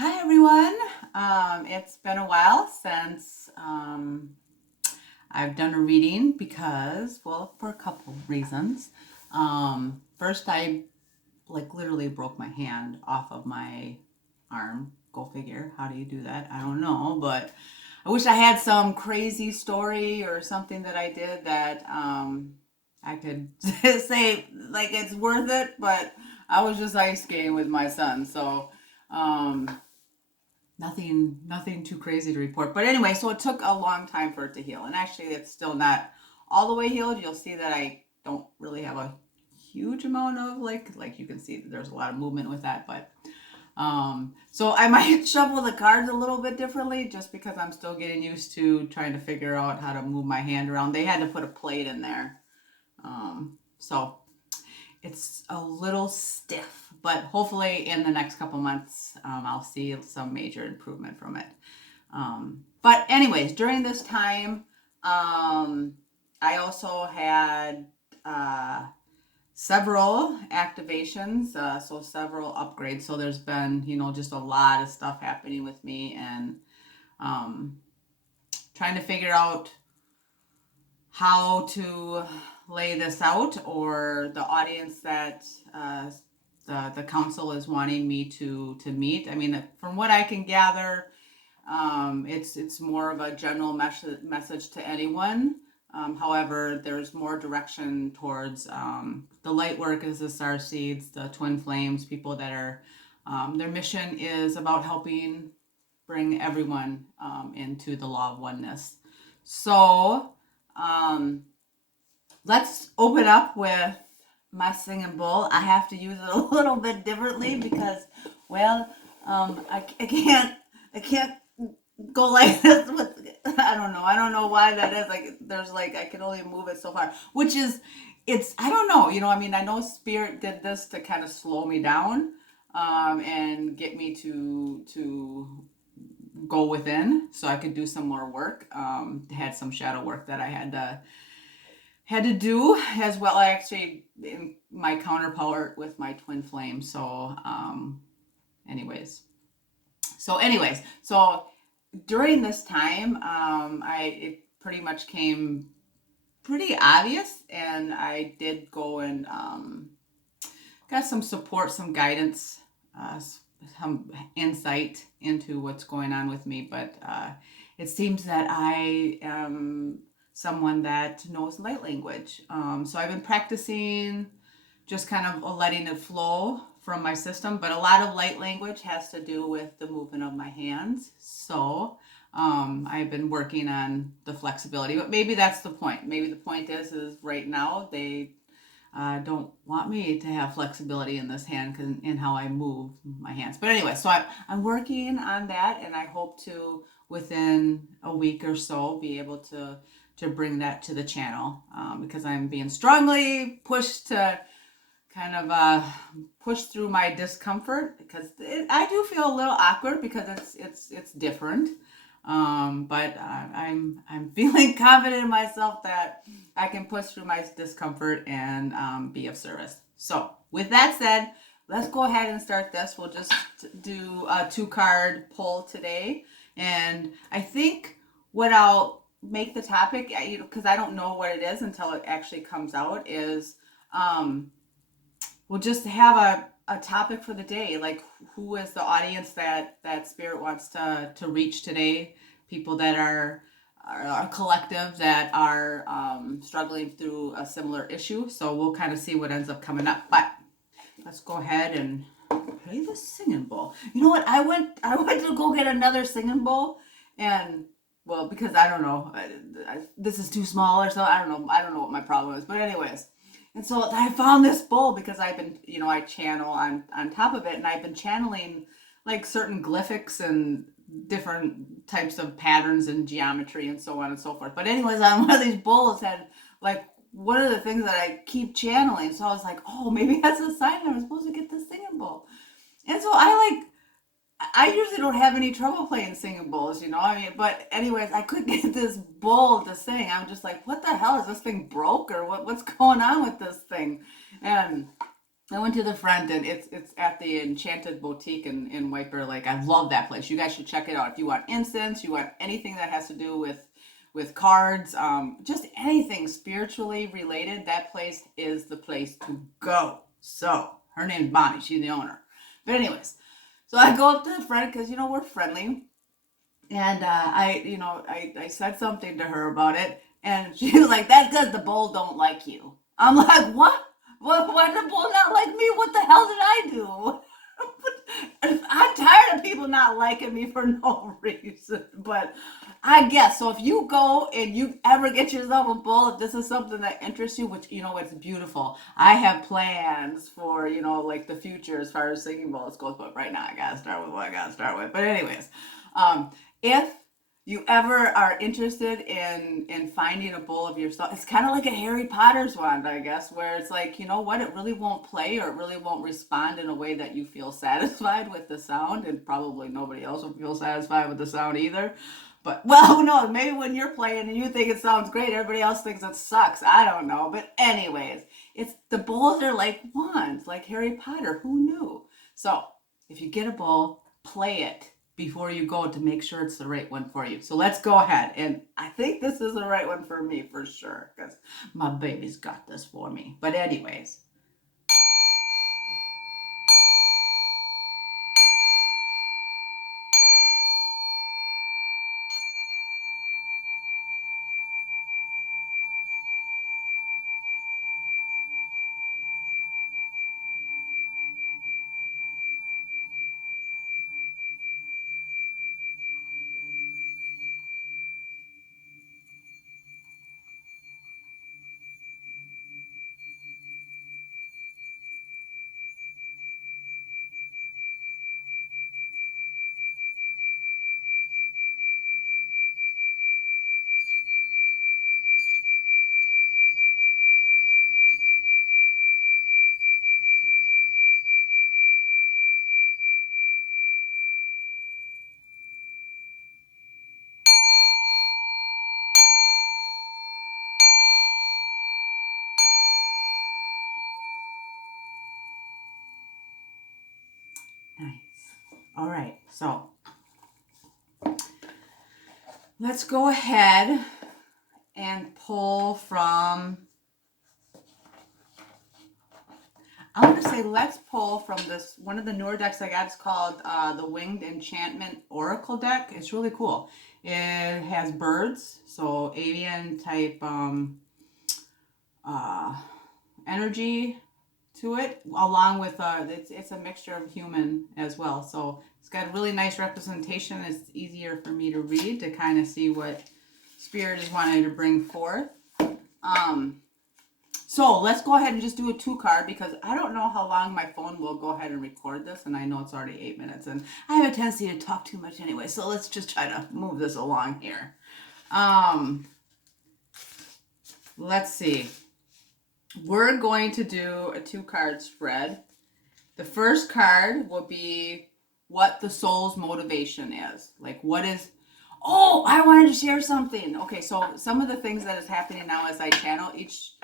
Hi everyone. It's been a while since I've done a reading because, well, for a couple reasons. First, I literally broke my hand off of my arm. Go figure. How do you do that? I don't know, but I wish I had some crazy story or something that I did that I could say like it's worth it. But I was just ice skating with my son, so. Um, nothing too crazy to report. But anyway, so it took a long time for it to heal. And actually it's still not all the way healed. You'll see that I don't really have a huge amount of like you can see that there's a lot of movement with that, but so I might shuffle the cards a little bit differently just because I'm still getting used to trying to figure out how to move my hand around. They had to put a plate in there. So it's a little stiff, but hopefully in the next couple months, I'll see some major improvement from it. But anyways, during this time, I also had several activations, so several upgrades. So there's been, just a lot of stuff happening with me, and um, trying to figure out how to lay this out, or the audience that the council is wanting me to meet. I mean, from what I can gather, it's more of a general message to anyone. However, there's more direction towards the Lightworkers, the Starseeds, the Twin Flames, people that are their mission is about helping bring everyone into the law of oneness. So let's open up with my singing bowl. I have to use it a little bit differently because, well, I can't go like this with. I don't know why that is. There's I can only move it so far, which is, I don't know. I mean, I know Spirit did this to kind of slow me down, and get me to go within so I could do some more work. Had some shadow work that I had to do as well. I actually, in my counterpart with my twin flame. So, anyways, so during this time, it pretty much came pretty obvious, and I did go and got some support, some guidance, some insight into what's going on with me. But it seems that I am someone that knows light language. So I've been practicing just kind of letting it flow from my system, but a lot of light language has to do with the movement of my hands. So I've been working on the flexibility, but maybe that's the point. Maybe the point is right now they don't want me to have flexibility in this hand in how I move my hands. But anyway, so I'm working on that, and I hope to within a week or so be able to bring that to the channel, because I'm being strongly pushed to kind of push through my discomfort, because I do feel a little awkward because it's different. But I'm feeling confident in myself that I can push through my discomfort and be of service. So with that said, let's go ahead and start this. We'll just do a 2-card pull today, and I think what I'll make the topic, because I don't know what it is until it actually comes out, is we'll just have a topic for the day, like who is the audience that Spirit wants to reach today. People that are a collective that are struggling through a similar issue. So we'll kind of see what ends up coming up. But let's go ahead and play the singing bowl. You know what? I went to go get another singing bowl, and well, because I don't know, this is too small or so. I don't know. I don't know what my problem is. But anyways, and so I found this bowl because I've been, I channel on top of it, and I've been channeling like certain glyphics and different types of patterns and geometry and so on and so forth. But anyways, on one of these bowls had like one of the things that I keep channeling. So I was like, oh, maybe that's a sign I'm supposed to get this singing bowl. And so I usually don't have any trouble playing singing bowls, I mean, but anyways, I couldn't get this bowl to sing. I'm just like, what the hell, is this thing broke, or what's going on with this thing? And I went to the front, and it's at the Enchanted Boutique in White Bear Lake. I love that place. You guys should check it out. If you want incense, you want anything that has to do with cards, just anything spiritually related, that place is the place to go. So her name's Bonnie. She's the owner. But anyways, so I go up to the front because we're friendly, and I said something to her about it, and she was like, "That's because the bull don't like you." I'm like, "What? Why did the bull not like me? What the hell did I do?" I'm tired of people not liking me for no reason. But I guess so. If you go and you ever get yourself a bull, if this is something that interests you, which it's beautiful. I have plans for like the future as far as singing bowls goes. But right now, I gotta start with what I gotta start with. But anyways, if you ever are interested in finding a bowl of yourself, it's kind of like a Harry Potter's wand, I guess, where it's like, what, it really won't play, or it really won't respond in a way that you feel satisfied with the sound, and probably nobody else will feel satisfied with the sound either. But, well, who knows? Maybe when you're playing and you think it sounds great, everybody else thinks it sucks. I don't know. But anyways, it's the bowls are like wands, like Harry Potter. Who knew? So if you get a bowl, play it before you go to make sure it's the right one for you. So let's go ahead. And I think this is the right one for me for sure, because my baby's got this for me. But anyways. Nice. All right. So let's go ahead and pull from, I'm going to say let's pull from this, one of the newer decks I got. It's called the Winged Enchantment Oracle deck. It's really cool. It has birds, so avian type energy to it, along with it's a mixture of human as well. So it's got a really nice representation. It's easier for me to read, to kind of see what Spirit is wanting to bring forth. So let's go ahead and just do a 2-card, because I don't know how long my phone will go ahead and record this, and I know it's already 8 minutes, and I have a tendency to talk too much anyway, so let's just try to move this along here. Let's see. We're going to do a 2-card spread. The first card will be what the soul's motivation is. Like, what is... Oh, I wanted to share something. Okay, so some of the things that is happening now as I channel, each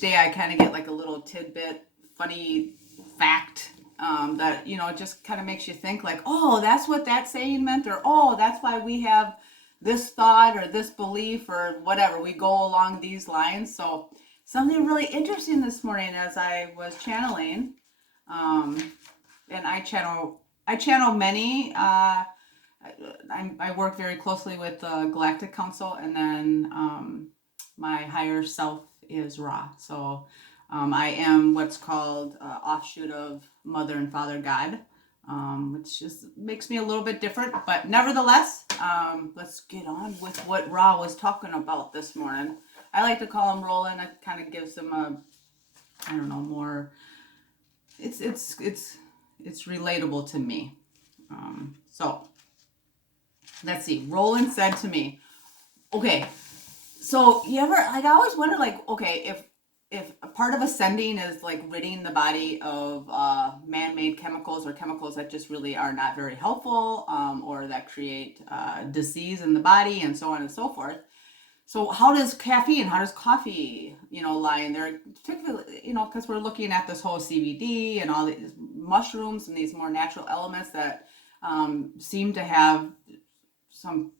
day I kind of get like a little tidbit, funny fact that, just kind of makes you think like, oh, that's what that saying meant, or, oh, that's why we have this thought or this belief or whatever. We go along these lines. So something really interesting this morning as I was channeling, and I channel many, I work very closely with the Galactic Council, and then my higher self is Ra. So I am what's called offshoot of Mother and Father God, which just makes me a little bit different. But nevertheless, let's get on with what Ra was talking about this morning. I like to call him Roland. It kind of gives him a, I don't know, more. It's relatable to me. So let's see. Roland said to me, okay, so you ever, like, I always wonder, like, okay, if a part of ascending is like ridding the body of man-made chemicals, or chemicals that just really are not very helpful, or that create disease in the body, and so on and so forth. So how does caffeine, how does coffee, lie in there? Particularly, because we're looking at this whole CBD and all these mushrooms and these more natural elements that seem to have some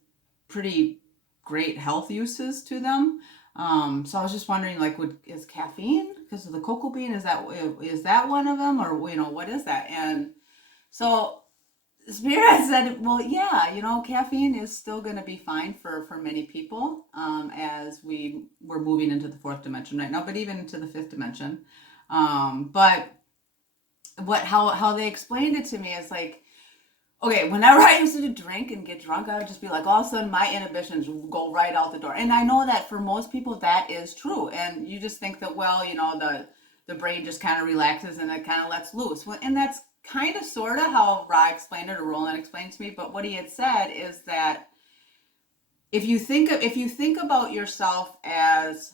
pretty great health uses to them. So I was just wondering, like, is caffeine because of the cocoa bean? Is that one of them, or what is that? And so Spirit said, well, yeah, caffeine is still going to be fine for many people as we're moving into the fourth dimension right now, but even into the fifth dimension. But how they explained it to me is like, okay, whenever I used to drink and get drunk, I would just be like, all of a sudden my inhibitions go right out the door. And I know that for most people that is true. And you just think that, well, the brain just kind of relaxes and it kind of lets loose. And that's kind of sort of how Ra explained it, or Roland explained to me. But what he had said is that if you think about yourself as,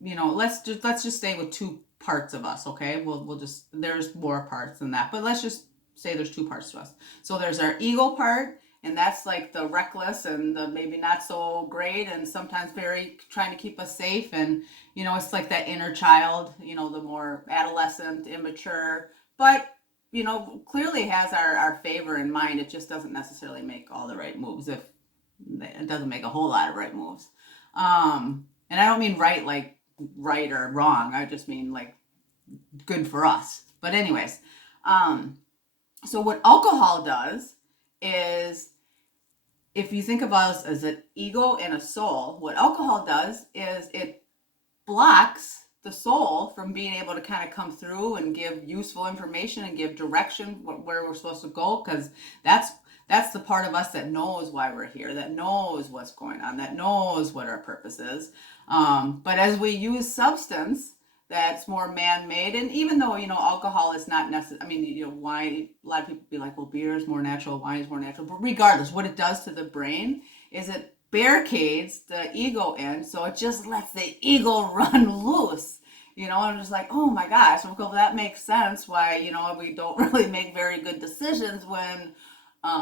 let's just stay with two parts of us, okay? We'll just, there's more parts than that, but let's just say there's two parts to us. So there's our ego part, and that's like the reckless and the maybe not so great and sometimes very trying to keep us safe. And it's like that inner child, the more adolescent, immature, but clearly has our favor in mind. It just doesn't necessarily make all the right moves. If it doesn't make a whole lot of right moves. And I don't mean right like right or wrong. I just mean like good for us. But anyways, so what alcohol does is, if you think of us as an ego and a soul, what alcohol does is it blocks the soul from being able to kind of come through and give useful information and give direction where we're supposed to go, because that's the part of us that knows why we're here, that knows what's going on, that knows what our purpose is. But as we use substance that's more man-made, and even though alcohol is not necessary, I mean, wine, a lot of people be like, well, beer is more natural, wine is more natural, but regardless, what it does to the brain is it barricades the ego in, so it just lets the ego run loose. I'm just like, oh my gosh, well, that makes sense why we don't really make very good decisions when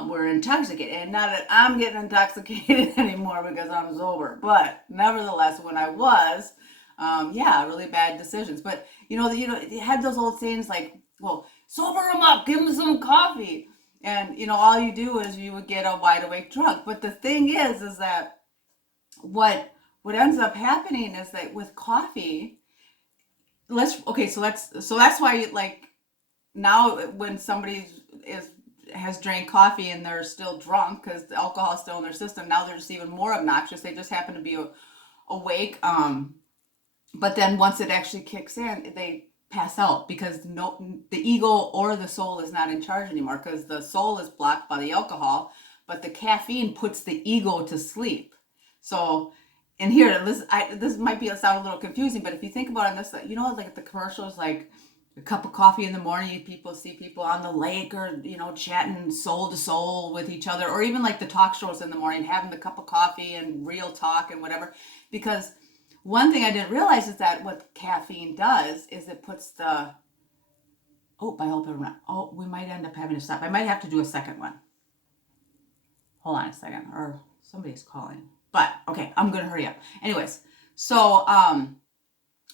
we're intoxicated. And not that I'm getting intoxicated anymore because I'm sober, but nevertheless, when I was, really bad decisions. But you had those old sayings like, well, sober them up, give them some coffee, and all you do is you would get a wide awake drunk. But the thing is that what ends up happening is that with coffee, so that's why, like, now when somebody has drank coffee and they're still drunk because the alcohol is still in their system, now they're just even more obnoxious. They just happen to be awake. But then once it actually kicks in, they pass out because the ego or the soul is not in charge anymore, because the soul is blocked by the alcohol, but the caffeine puts the ego to sleep. So, and here, this might sound a little confusing, but if you think about it, this, like the commercials, like a cup of coffee in the morning, you see people on the lake or, chatting soul to soul with each other, or even like the talk shows in the morning, having the cup of coffee and real talk and whatever. Because one thing I didn't realize is that what caffeine does is it puts the, we might end up having to stop. I might have to do a second one. Hold on a second, or somebody's calling. But, okay, I'm going to hurry up. Anyways, so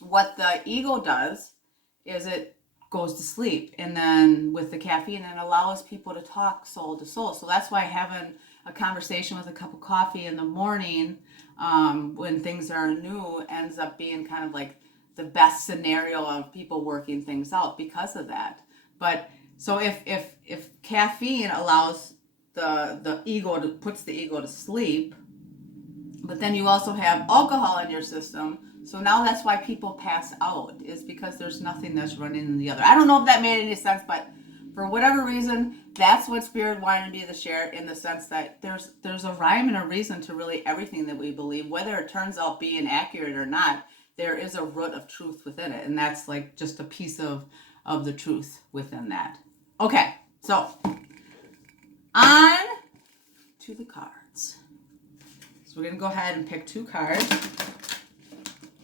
what the ego does is it goes to sleep, and then with the caffeine, it allows people to talk soul to soul. So that's why having a conversation with a cup of coffee in the morning when things are new ends up being kind of like the best scenario of people working things out because of that. But so if caffeine allows the ego puts the ego to sleep, but then you also have alcohol in your system. So now that's why people pass out, is because there's nothing that's running in the other. I don't know if that made any sense, but for whatever reason, that's what Spirit wanted me to share, in the sense that there's a rhyme and a reason to really everything that we believe, whether it turns out being accurate or not. There is a root of truth within it, and that's like just a piece of the truth within that. Okay, so on to the cards. So we're going to go ahead and pick two cards.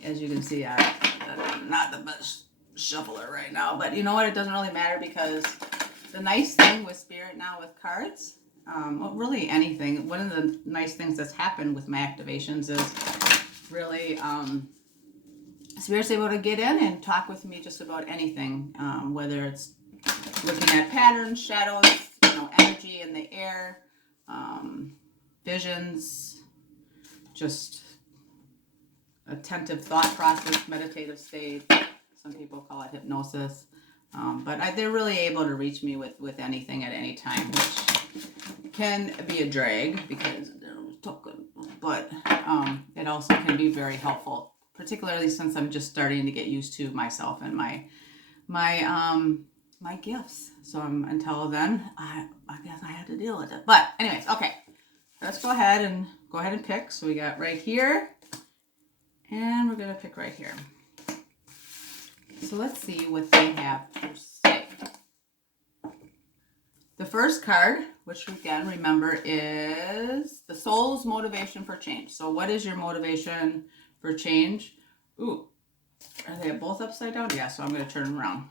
As you can see, I'm not the best shuffler right now, but you know what? It doesn't really matter, because the nice thing with Spirit now with cards well, really anything. One of the nice things that's happened with my activations is really Spirit's able to get in and talk with me just about anything, whether it's looking at patterns, shadows, energy in the air, visions, just attentive thought process, meditative state. Some people call it hypnosis. But they're really able to reach me with anything at any time, which can be a drag because they're talking, but it also can be very helpful, particularly since I'm just starting to get used to myself and my gifts. So until then, I guess I had to deal with it. But anyways, okay, let's go ahead and pick. So we got right here, and we're gonna pick right here. So let's see what they have to say. The first card, which again, remember, is the soul's motivation for change. So what is your motivation for change? Ooh, are they both upside down? Yeah, so I'm going to turn them around.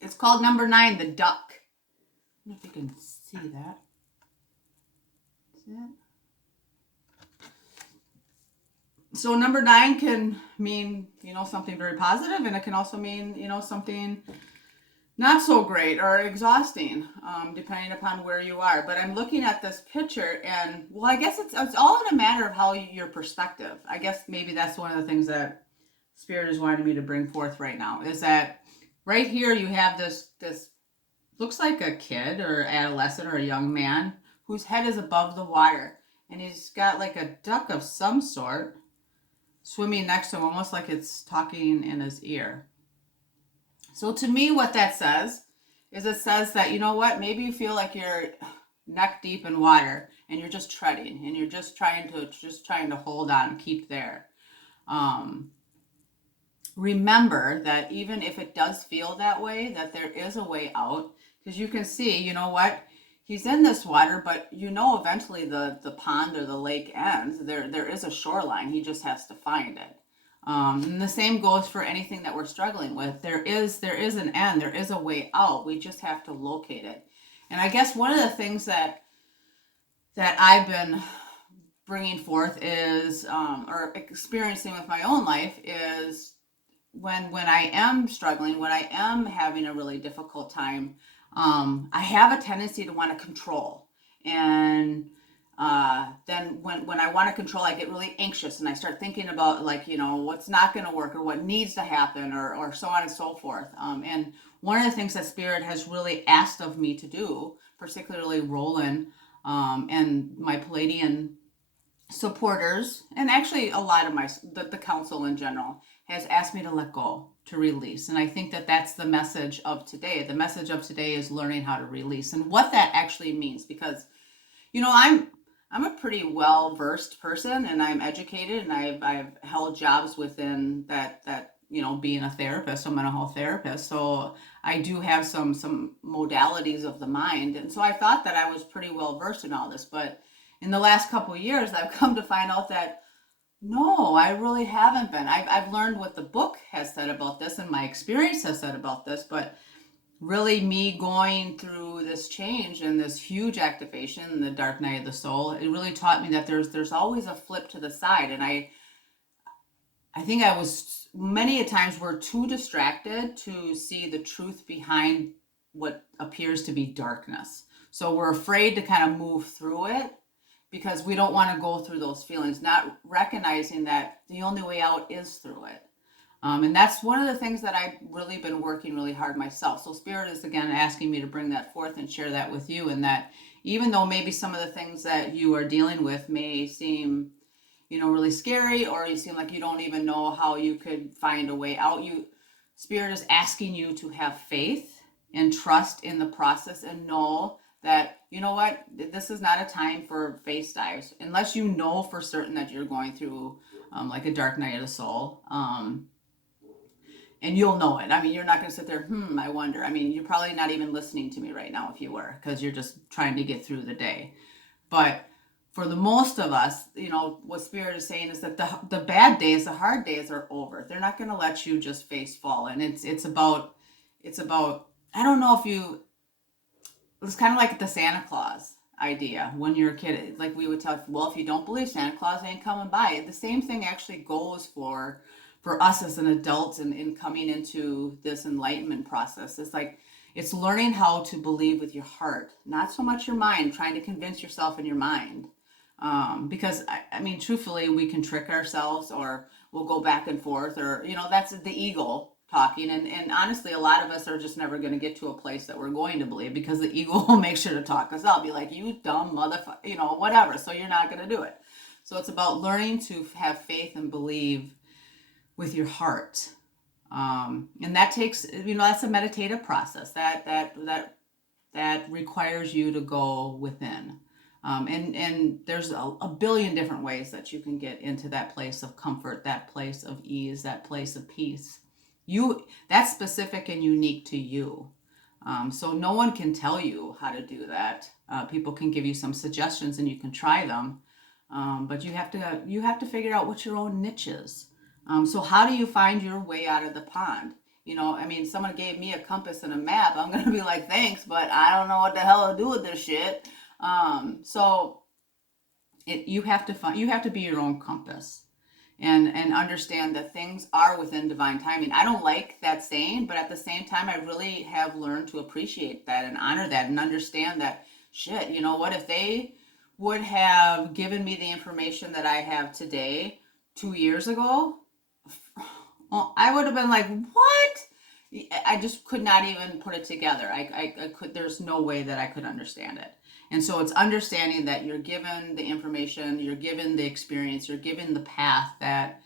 It's called number 9, the duck. I don't know if you can see that. See that? So number 9 can mean, something very positive, and it can also mean, something not so great or exhausting, depending upon where you are. But I'm looking at this picture, and well, I guess it's all in a matter of how your perspective. I guess maybe that's one of the things that Spirit is wanting me to bring forth right now, is that right here you have this looks like a kid or adolescent or a young man whose head is above the water, and he's got like a duck of some sort swimming next to him, almost like it's talking in his ear. So to me, what that says is it says that, you know what, maybe you feel like you're neck deep in water and you're just treading and you're just trying to hold on, keep there. Remember that even if it does feel that way, that there is a way out, because you can see, you know what, he's in this water, but eventually the pond or the lake ends. There is a shoreline. He just has to find it. And the same goes for anything that we're struggling with. There is an end. There is a way out. We just have to locate it. And I guess one of the things that I've been bringing forth is, or experiencing with my own life, is when I am struggling, when I am having a really difficult time, I have a tendency to want to control. And then when I want to control, I get really anxious and I start thinking about what's not going to work or what needs to happen or so on and so forth. And one of the things that Spirit has really asked of me to do, particularly Roland and my Palladian supporters, and actually a lot of the council in general, has asked me to let go, to release. And I think that that's the message of today. The message of today is learning how to release and what that actually means, because I'm a pretty well-versed person, and I'm educated, and I've held jobs within that being a therapist, a mental health therapist. So I do have some modalities of the mind. And so I thought that I was pretty well-versed in all this. But in the last couple of years, I've come to find out that no, I really haven't been. I've learned what the book has said about this and my experience has said about this, but really me going through this change and this huge activation, the dark night of the soul, it really taught me that there's always a flip to the side. And I think I was many a times we're too distracted to see the truth behind what appears to be darkness. So we're afraid to kind of move through it because we don't want to go through those feelings, not recognizing that the only way out is through it. And that's one of the things that I've really been working really hard myself. So Spirit is, again, asking me to bring that forth and share that with you. And that even though maybe some of the things that you are dealing with may seem, really scary, or you seem like you don't even know how you could find a way out, Spirit is asking you to have faith and trust in the process and know that, you know what, this is not a time for face dives. Unless you know for certain that you're going through like a dark night of the soul. And you'll know it. I mean, you're not going to sit there, I wonder. I mean, you're probably not even listening to me right now if you were, because you're just trying to get through the day. But for the most of us, what Spirit is saying is that the bad days, the hard days are over. They're not going to let you just face fall. And it's about, I don't know if you, it's kind of like the Santa Claus idea. When you're a kid, like we would tell, well, if you don't believe Santa Claus ain't coming by. The same thing actually goes for us as an adult and in coming into this enlightenment process. It's like it's learning how to believe with your heart, not so much your mind, trying to convince yourself in your mind. Because I mean, truthfully, we can trick ourselves, or we'll go back and forth, or that's the ego talking. And honestly, a lot of us are just never going to get to a place that we're going to believe, because the ego will make sure to talk us out, be like, you dumb motherfucker, whatever. So you're not going to do it. So it's about learning to have faith and believe with your heart. And that takes, that's a meditative process that requires you to go within. And there's a billion different ways that you can get into that place of comfort, that place of ease, that place of peace. That's specific and unique to you. So no one can tell you how to do that. People can give you some suggestions and you can try them. But you have to figure out what your own niche is. So how do you find your way out of the pond? I mean, someone gave me a compass and a map. I'm going to be like, thanks, but I don't know what the hell to do with this shit. So you have to be your own compass and understand that things are within divine timing. I don't like that saying, but at the same time, I really have learned to appreciate that and honor that and understand that, shit, what if they would have given me the information that I have today 2 years ago? Well, I would have been like, what? I just could not even put it together. I could, there's no way that I could understand it. And so it's understanding that you're given the information, you're given the experience, you're given the path that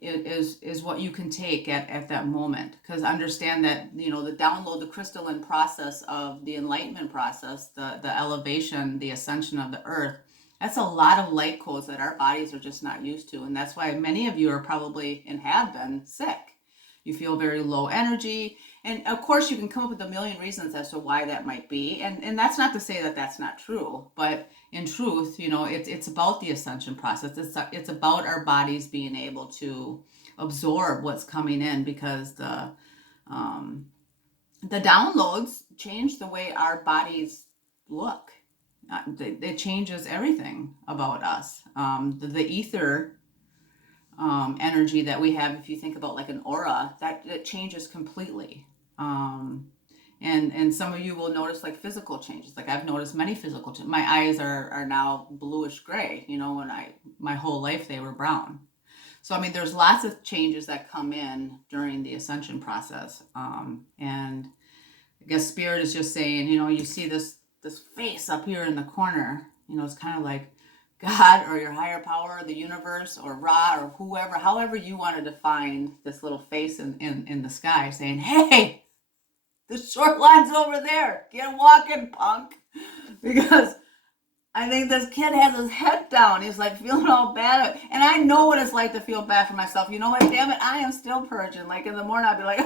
is what you can take at that moment. Because understand that, the download, the crystalline process of the enlightenment process, the elevation, the ascension of the earth, that's a lot of light codes that our bodies are just not used to. And that's why many of you are probably and have been sick. You feel very low energy. And of course, you can come up with a million reasons as to why that might be. And that's not to say that that's not true. But in truth, it's about the ascension process. It's about our bodies being able to absorb what's coming in, because the downloads change the way our bodies look. It changes everything about us. The ether energy that we have, if you think about like an aura, that changes completely. And some of you will notice like physical changes. Like I've noticed many physical changes. My eyes are now bluish gray. When my whole life they were brown. So I mean, there's lots of changes that come in during the ascension process. And I guess spirit is just saying, you see this face up here in the corner. It's kind of like God or your higher power, or the universe, or Ra, or whoever, however you want to define this little face in the sky, saying, hey, the short line's over there. Get walking, punk. Because I think this kid has his head down. He's like feeling all bad. And I know what it's like to feel bad for myself. You know what? Damn it, I am still purging. Like in the morning, I'd be like,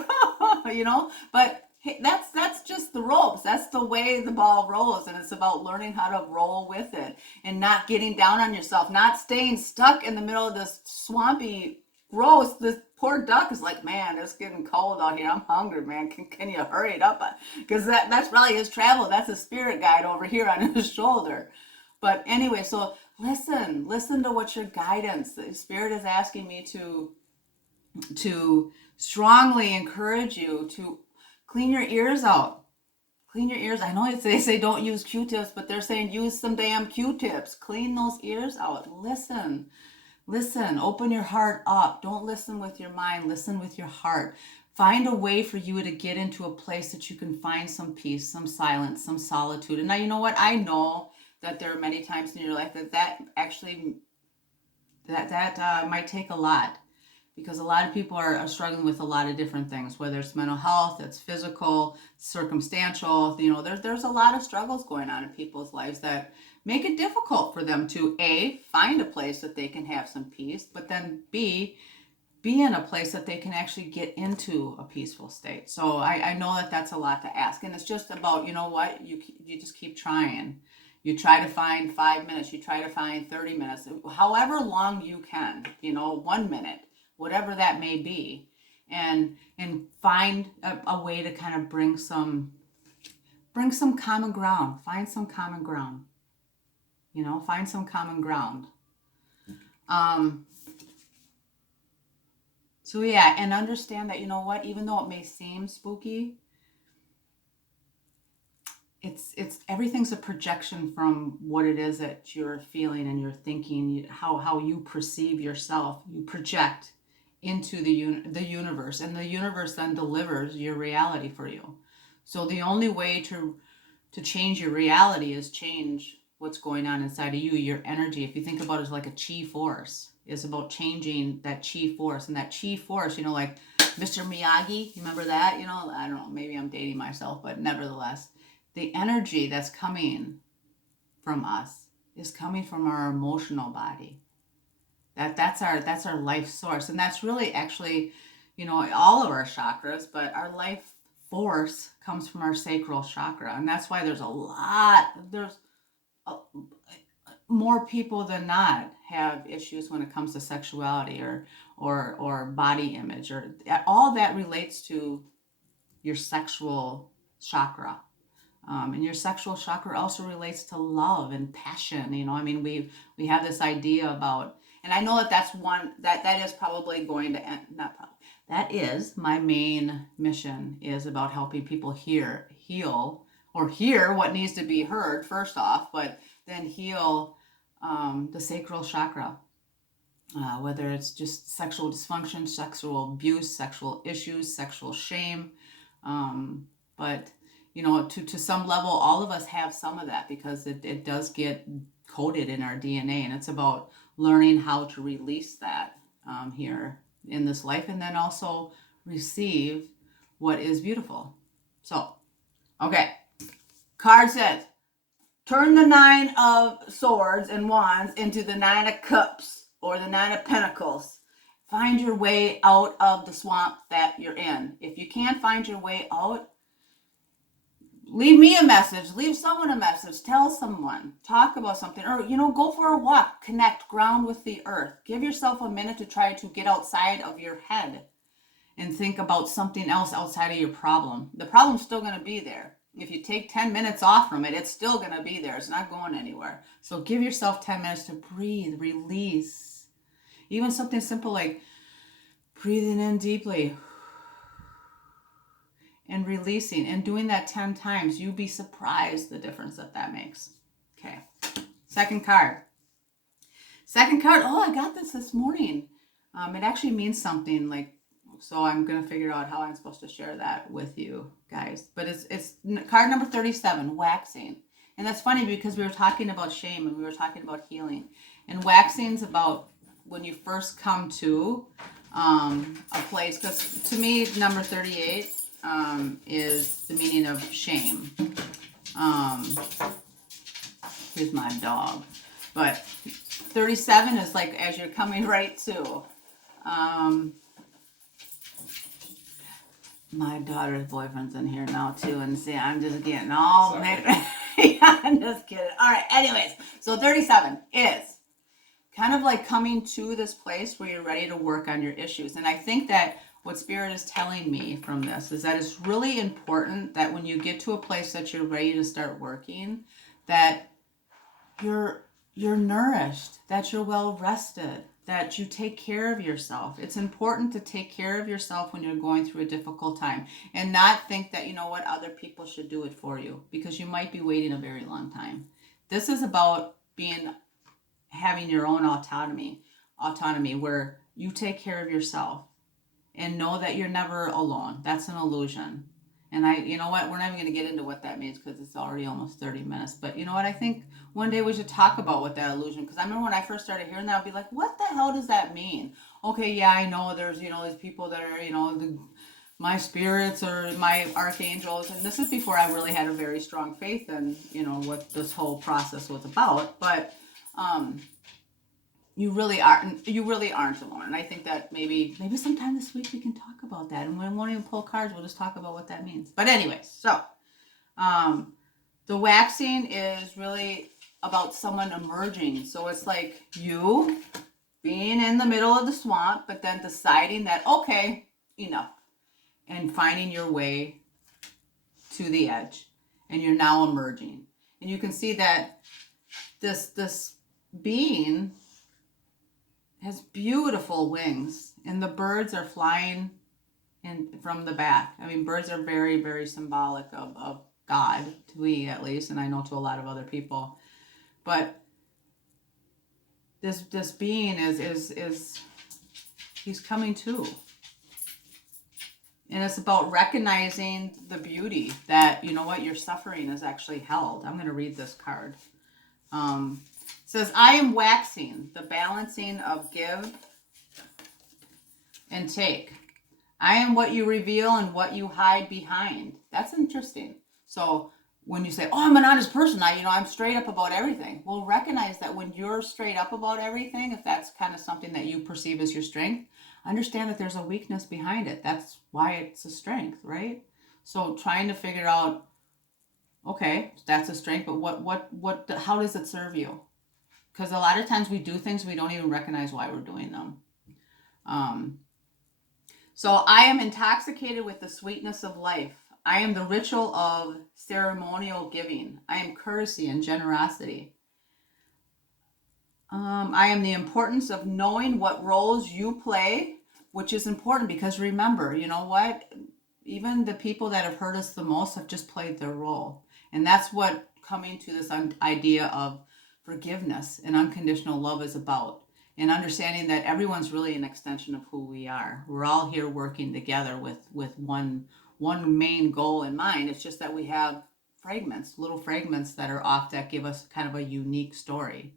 but hey, that's just the ropes. That's the way the ball rolls. And it's about learning how to roll with it and not getting down on yourself, not staying stuck in the middle of this swampy gross. This poor duck is like, man, it's getting cold out here. I'm hungry, man. Can you hurry it up? Because that's probably his travel. That's a spirit guide over here on his shoulder. But anyway, so listen to what your guidance, the spirit is asking me to strongly encourage you to clean your ears out. Clean your ears. I know they say don't use Q-tips, but they're saying use some damn Q-tips. Clean those ears out. Listen, open your heart up. Don't listen with your mind, listen with your heart. Find a way for you to get into a place that you can find some peace, some silence, some solitude. And now, you know what? I know that there are many times in your life that actually might take a lot, because a lot of people are struggling with a lot of different things, whether it's mental health, it's physical, circumstantial. There's a lot of struggles going on in people's lives that make it difficult for them to A, find a place that they can have some peace, but then B, be in a place that they can actually get into a peaceful state. So I know that that's a lot to ask, and it's just about, you just keep trying. You try to find 5 minutes, you try to find 30 minutes, however long you can, 1 minute, whatever that may be, and find a way to kind of bring some bring some common ground. Find some common ground. You know, find some common ground. So yeah, and understand that, you know what, even though it may seem spooky, it's everything's a projection from what it is that you're feeling and you're thinking, how you perceive yourself. You project into the universe, and the universe then delivers your reality for you. So the only way to change your reality is change what's going on inside of you, your energy. If you think about it as like a chi force, it's about changing that chi force. And that chi force, you know, like Mr. Miyagi, you remember that? You know, I don't know, maybe I'm dating myself, but nevertheless, the energy that's coming from us is coming from our emotional body. That's our life source. And that's really actually, you know, all of our chakras, but our life force comes from our sacral chakra. And that's why there's more people than not have issues when it comes to sexuality or body image, or all that relates to your sexual chakra. And your sexual chakra also relates to love and passion. You know, I mean, we have this idea about, and I know that that's one that is probably going to end, not probably, that is my main mission, is about helping people heal or hear what needs to be heard first off, but then heal the sacral chakra. Whether it's just sexual dysfunction, sexual abuse, sexual issues, sexual shame. But, you know, to some level, all of us have some of that, because it does get coded in our DNA. And it's about learning how to release that here in this life, and then also receive what is beautiful. So, okay. Card says, turn the 9 of Swords and Wands into the 9 of Cups or the 9 of Pentacles. Find your way out of the swamp that you're in. If you can't find your way out, leave me a message, leave someone a message, tell someone, talk about something, or, you know, go for a walk, connect, ground with the earth. Give yourself a minute to try to get outside of your head and think about something else outside of your problem. The problem's still going to be there. If you take 10 minutes off from it, it's still going to be there. It's not going anywhere. So give yourself 10 minutes to breathe, release. Even something simple like breathing in deeply and releasing, and doing that 10 times. You'd be surprised the difference that makes. Okay. Second card. Oh, I got this morning. It actually means something, like, so I'm going to figure out how I'm supposed to share that with you guys. But it's card number 37, waxing. And that's funny because we were talking about shame and we were talking about healing. And waxing's about when you first come to a place. Because to me, number 38 is the meaning of shame. Here's my dog. But 37 is like as you're coming right to. My daughter's boyfriend's in here now too, and see, I'm just getting all yeah, I'm just kidding. All right, anyways, so 37 is kind of like coming to this place where you're ready to work on your issues. And I think that what Spirit is telling me from this is that it's really important that when you get to a place that you're ready to start working, that you're nourished, that you're well rested, that you take care of yourself. It's important to take care of yourself when you're going through a difficult time, and not think that, you know what, other people should do it for you, because you might be waiting a very long time. This is about having your own autonomy where you take care of yourself and know that you're never alone. That's an illusion. And you know what, we're not even going to get into what that means because it's already almost 30 minutes. But you know what, I think one day we should talk about what that illusion, because I remember when I first started hearing that, I'd be like, what the hell does that mean? Okay, yeah, I know there's, you know, these people that are, you know, my spirits or my archangels. And this is before I really had a very strong faith in, you know, what this whole process was about. But you really aren't alone. And I think that maybe sometime this week we can talk about that. And we won't even pull cards. We'll just talk about what that means. But anyways, so the waxing is really about someone emerging. So it's like you being in the middle of the swamp, but then deciding that, okay, enough, and finding your way to the edge. and you're now emerging. And you can see that this being has beautiful wings, and the birds are flying in from the back. I mean, birds are very, very symbolic of God, to me at least, and I know to a lot of other people. But this being is he's coming too. And it's about recognizing the beauty that, you know what, your suffering is actually held. I'm going to read this card. It says, I am waxing, the balancing of give and take. I am what you reveal and what you hide behind. That's interesting. So when you say, oh, I'm an honest person, I'm straight up about everything. Well, recognize that when you're straight up about everything, if that's kind of something that you perceive as your strength, understand that there's a weakness behind it. That's why it's a strength, right? So trying to figure out, okay, that's a strength, but how does it serve you? Because a lot of times we do things we don't even recognize why we're doing them. So I am intoxicated with the sweetness of life. I am the ritual of ceremonial giving. I am courtesy and generosity. I am the importance of knowing what roles you play, which is important because remember, you know what? Even the people that have hurt us the most have just played their role. And that's what coming to this idea of forgiveness and unconditional love is about. And understanding that everyone's really an extension of who we are. We're all here working together with one main goal in mind. It's just that we have little fragments that are off that give us kind of a unique story.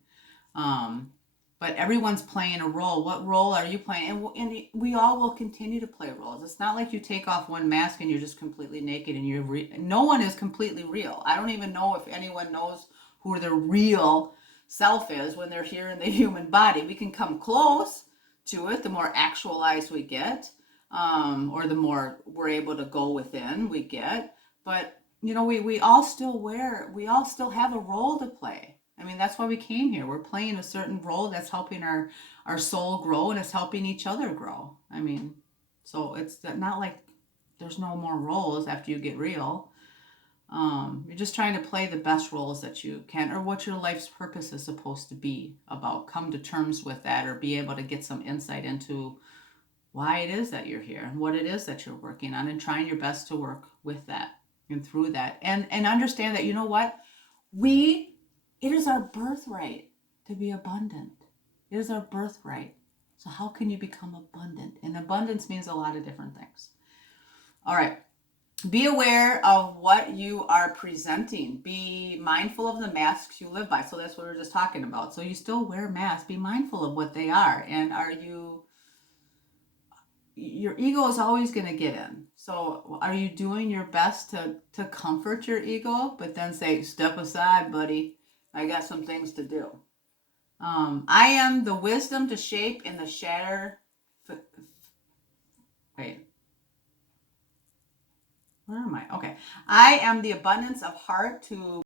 But everyone's playing a role. What role are you playing? And we all will continue to play roles. It's not like you take off one mask and you're just completely naked and no one is completely real. I don't even know if anyone knows who their real self is when they're here in the human body. We can come close to it the more actualized we get, or the more we're able to go within we get. But we all still have a role to play. I mean, that's why we came here. We're playing a certain role that's helping our soul grow, and it's helping each other grow. I mean, so it's not like there's no more roles after you get real. You're just trying to play the best roles that you can, or what your life's purpose is supposed to be about. Come to terms with that, or be able to get some insight into why it is that you're here and what it is that you're working on, and trying your best to work with that and through that, and understand that, you know what, it is our birthright to be abundant. It is our birthright. So how can you become abundant? And abundance means a lot of different things. All right. Be aware of what you are presenting. Be mindful of the masks you live by. So that's what we were just talking about. So you still wear masks. Be mindful of what they are. And your ego is always going to get in. So are you doing your best to comfort your ego, but then say, step aside, buddy. I got some things to do. I am the wisdom to shape in the shatter. Wait. Where am I? Okay. I am the abundance of heart to